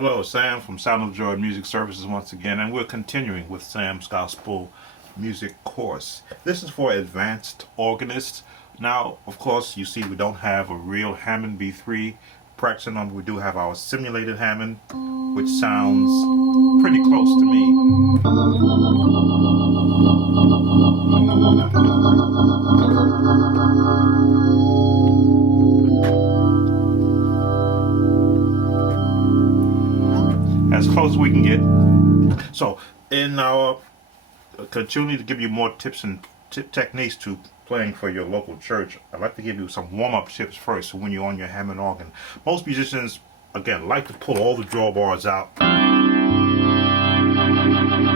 Hello, Sam from Sound of Joy Music Services once again, and we're continuing with Sam's Gospel Music course. This is for advanced organists. Now, of course, you see we don't have a real Hammond B3 practicing on. We do have our simulated Hammond, which sounds pretty close to me. As close as we can get. So, in our continuing to give you more tips and techniques to playing for your local church, I'd like to give you some warm-up tips first. So when you're on your Hammond organ, most musicians, again, like to pull all the drawbars out,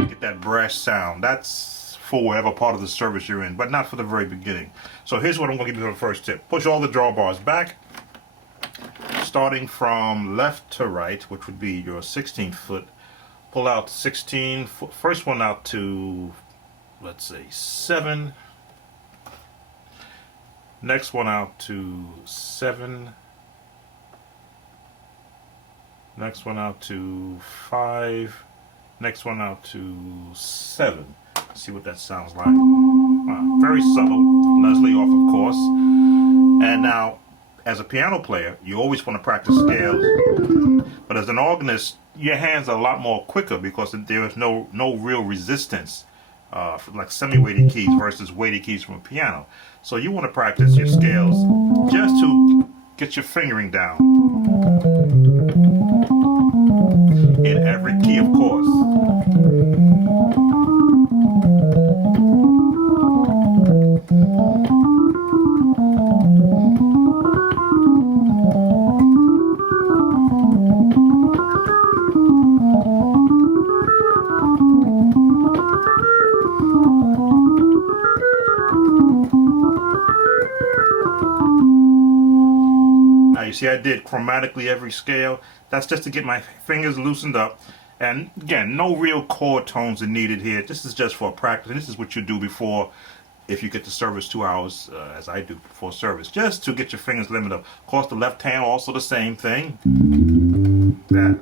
get that brass sound. That's for whatever part of the service you're in, but not for the very beginning. So here's what I'm going to give you for the first tip. Push all the drawbars back, starting from left to right, which would be your 16th foot. Pull out 16, first one out to, let's say, 7. Next one out to 7. Next one out to 5. Next one out to 7. Let's see what that sounds like. Very subtle. Leslie off, of course. And now, as a piano player, you always want to practice scales. But as an organist, your hands are a lot more quicker because there is no real resistance, like semi-weighted keys versus weighted keys from a piano. So you want to practice your scales just to get your fingering down. In every key, of course. You see I did chromatically every scale. That's just to get my fingers loosened up. And again, no real chord tones are needed here. This is just for practice. And this is what you do before, if you get to service 2 hours, as I do before service, just to get your fingers limited up. Of course, the left hand also the same thing. That.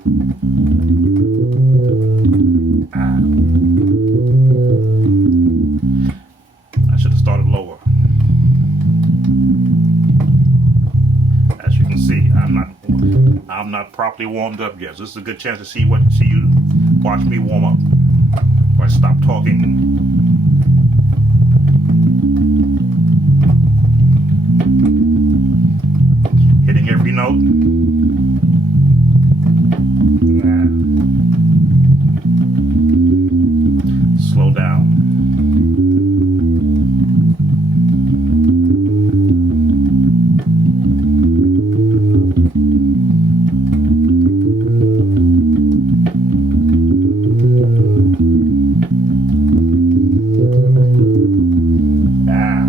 I should have started lower. See, I'm not properly warmed up yet. So this is a good chance to see you watch me warm up. If I stop talking. Hitting every note. Slow down.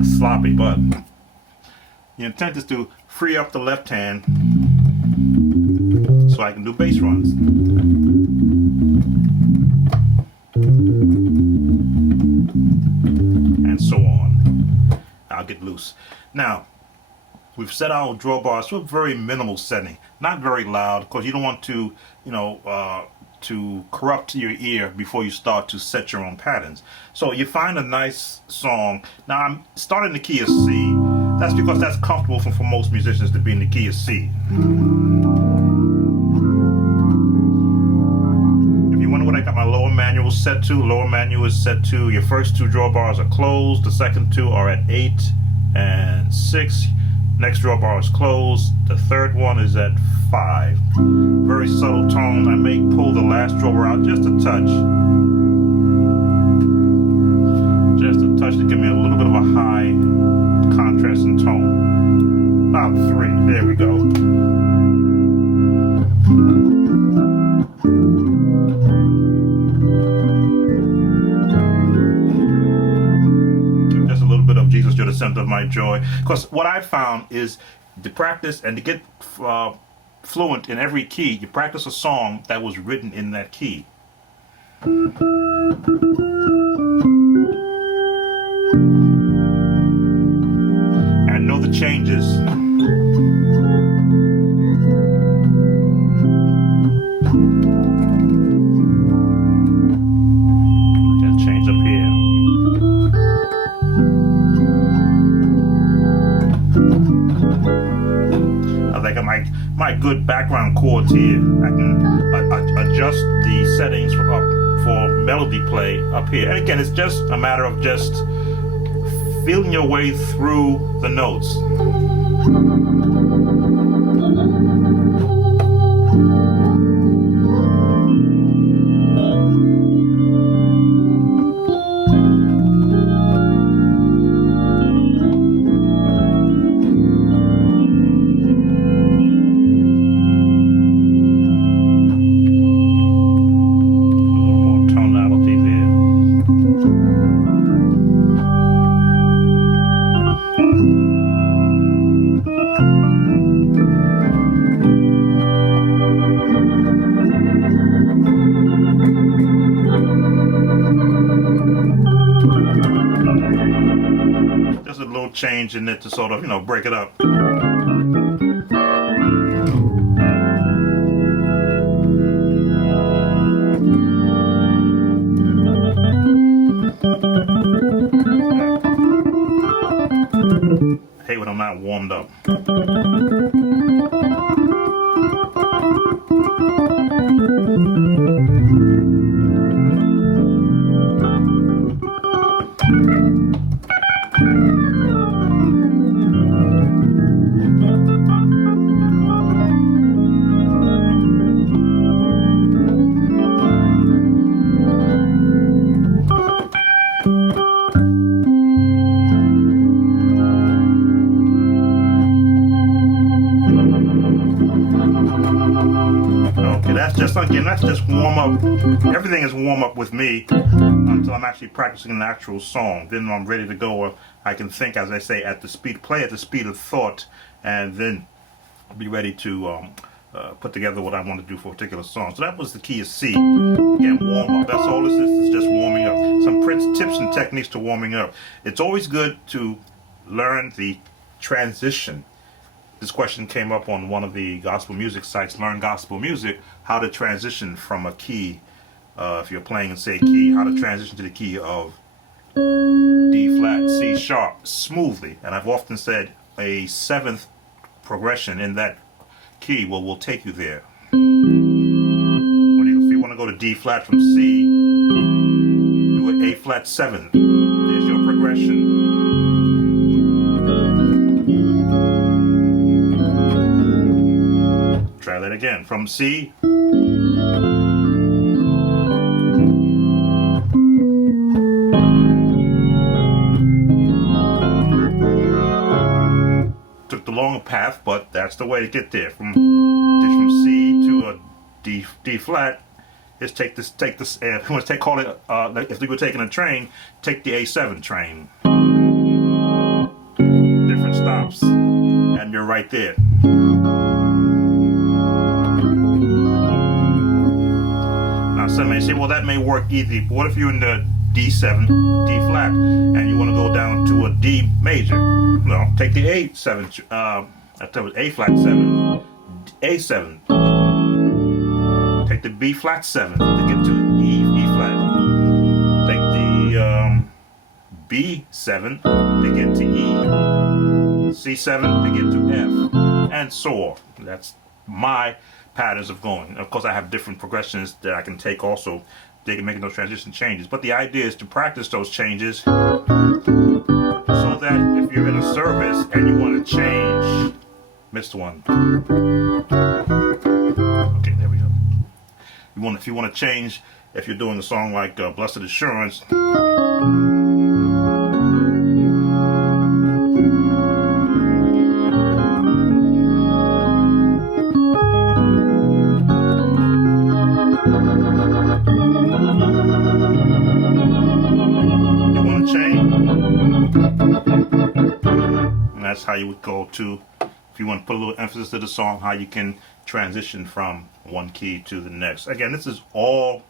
Sloppy, but the intent is to free up the left hand so I can do bass runs. And so on. I'll get loose. Now, we've set our drawbars to a very minimal setting. Not very loud, because you don't want to, to corrupt your ear before you start to set your own patterns. So you find a nice song. Now I'm starting the key of C. That's because that's comfortable for most musicians to be in the key of C. If you wonder what I got my lower manual set to, lower manual is set to, your first 2 drawbars are closed, the second 2 are at 8 and 6. Next drawbar is closed. The third one is at 5. Very subtle tone. I may pull the last drawbar out just a touch. Just a touch to give me a little bit of a high contrast in tone. About 3. There we go. Jesus, you're the center of my joy. Because what I found is to practice and to get fluent in every key, you practice a song that was written in that key. And know the changes. good background chords here. I can adjust the settings for melody play up here. And again, it's just a matter of just feeling your way through the notes. Change in it to sort of, break it up. I hate when I'm not warmed up. That's just warm up. Everything is warm up with me until I'm actually practicing an actual song. Then I'm ready to go. I can think, as I say, at the speed, play at the speed of thought, and then be ready to put together what I want to do for a particular song. So that was the key of C. Again, warm up. That's all this is just warming up. Some tips and techniques to warming up. It's always good to learn the transition. This question came up on one of the gospel music sites, Learn Gospel Music, how to transition from a key, if you're playing in, say, key, how to transition to the key of D flat, C sharp, smoothly. And I've often said a seventh progression in that key will take you there. If you want to go to D flat from C, do an A flat 7. There's your progression. Try that again. From C, took the longer path, but that's the way to get there. From C to a D flat. Is take this. If you want to call it, if you were taking a train, take the A7 train. Different stops, and you're right there. Some may say, well, that may work easy, but what if you're in the D7, D flat, and you want to go down to a D major? Well, take the A7, A flat 7, A7. Take the B flat 7 to get to E flat. Take the B7 to get to E, C7 to get to F, and so on. That's my patterns of going. Of course, I have different progressions that I can take also. They can make those transition changes. But the idea is to practice those changes so that if you're in a service and you want to change, missed one. Okay, there we go. If you want to change, if you're doing a song like Blessed Assurance, that's how you would go to, if you want to put a little emphasis to the song, how you can transition from one key to the next. Again, this is all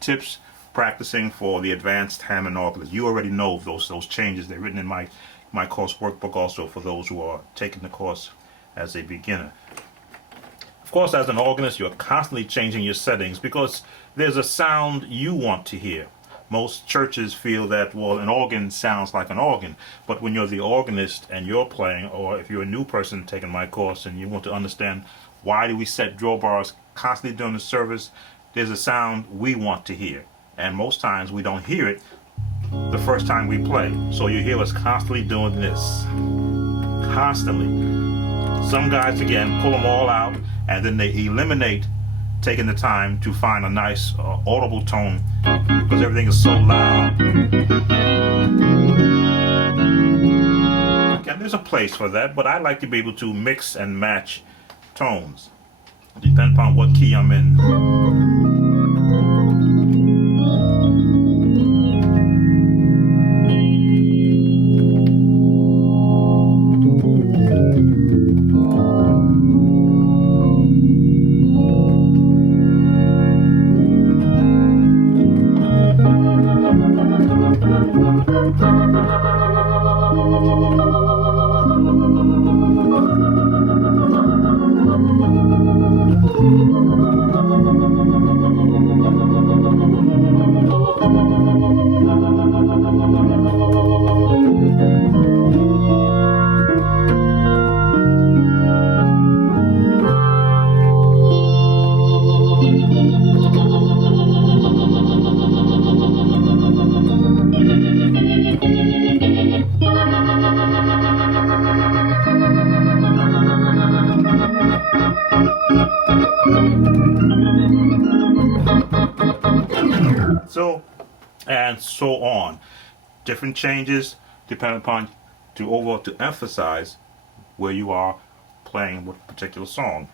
tips practicing for the advanced Hammond organist. You already know those changes. They're written in my course workbook also for those who are taking the course as a beginner. Of course, as an organist, you're constantly changing your settings because there's a sound you want to hear. Most churches feel that, well, an organ sounds like an organ, but when you're the organist and you're playing, or if you're a new person taking my course and you want to understand Why do we set drawbars constantly during the service? There's a sound we want to hear, and most times we don't hear it the first time we play. So you hear us constantly doing this. Constantly. Some guys, again, pull them all out, and then they eliminate taking the time to find a nice audible tone, because everything is so loud. Again, there's a place for that, but I like to be able to mix and match tones, depending upon what key I'm in. And so on. Different changes depending upon to emphasize where you are playing with a particular song.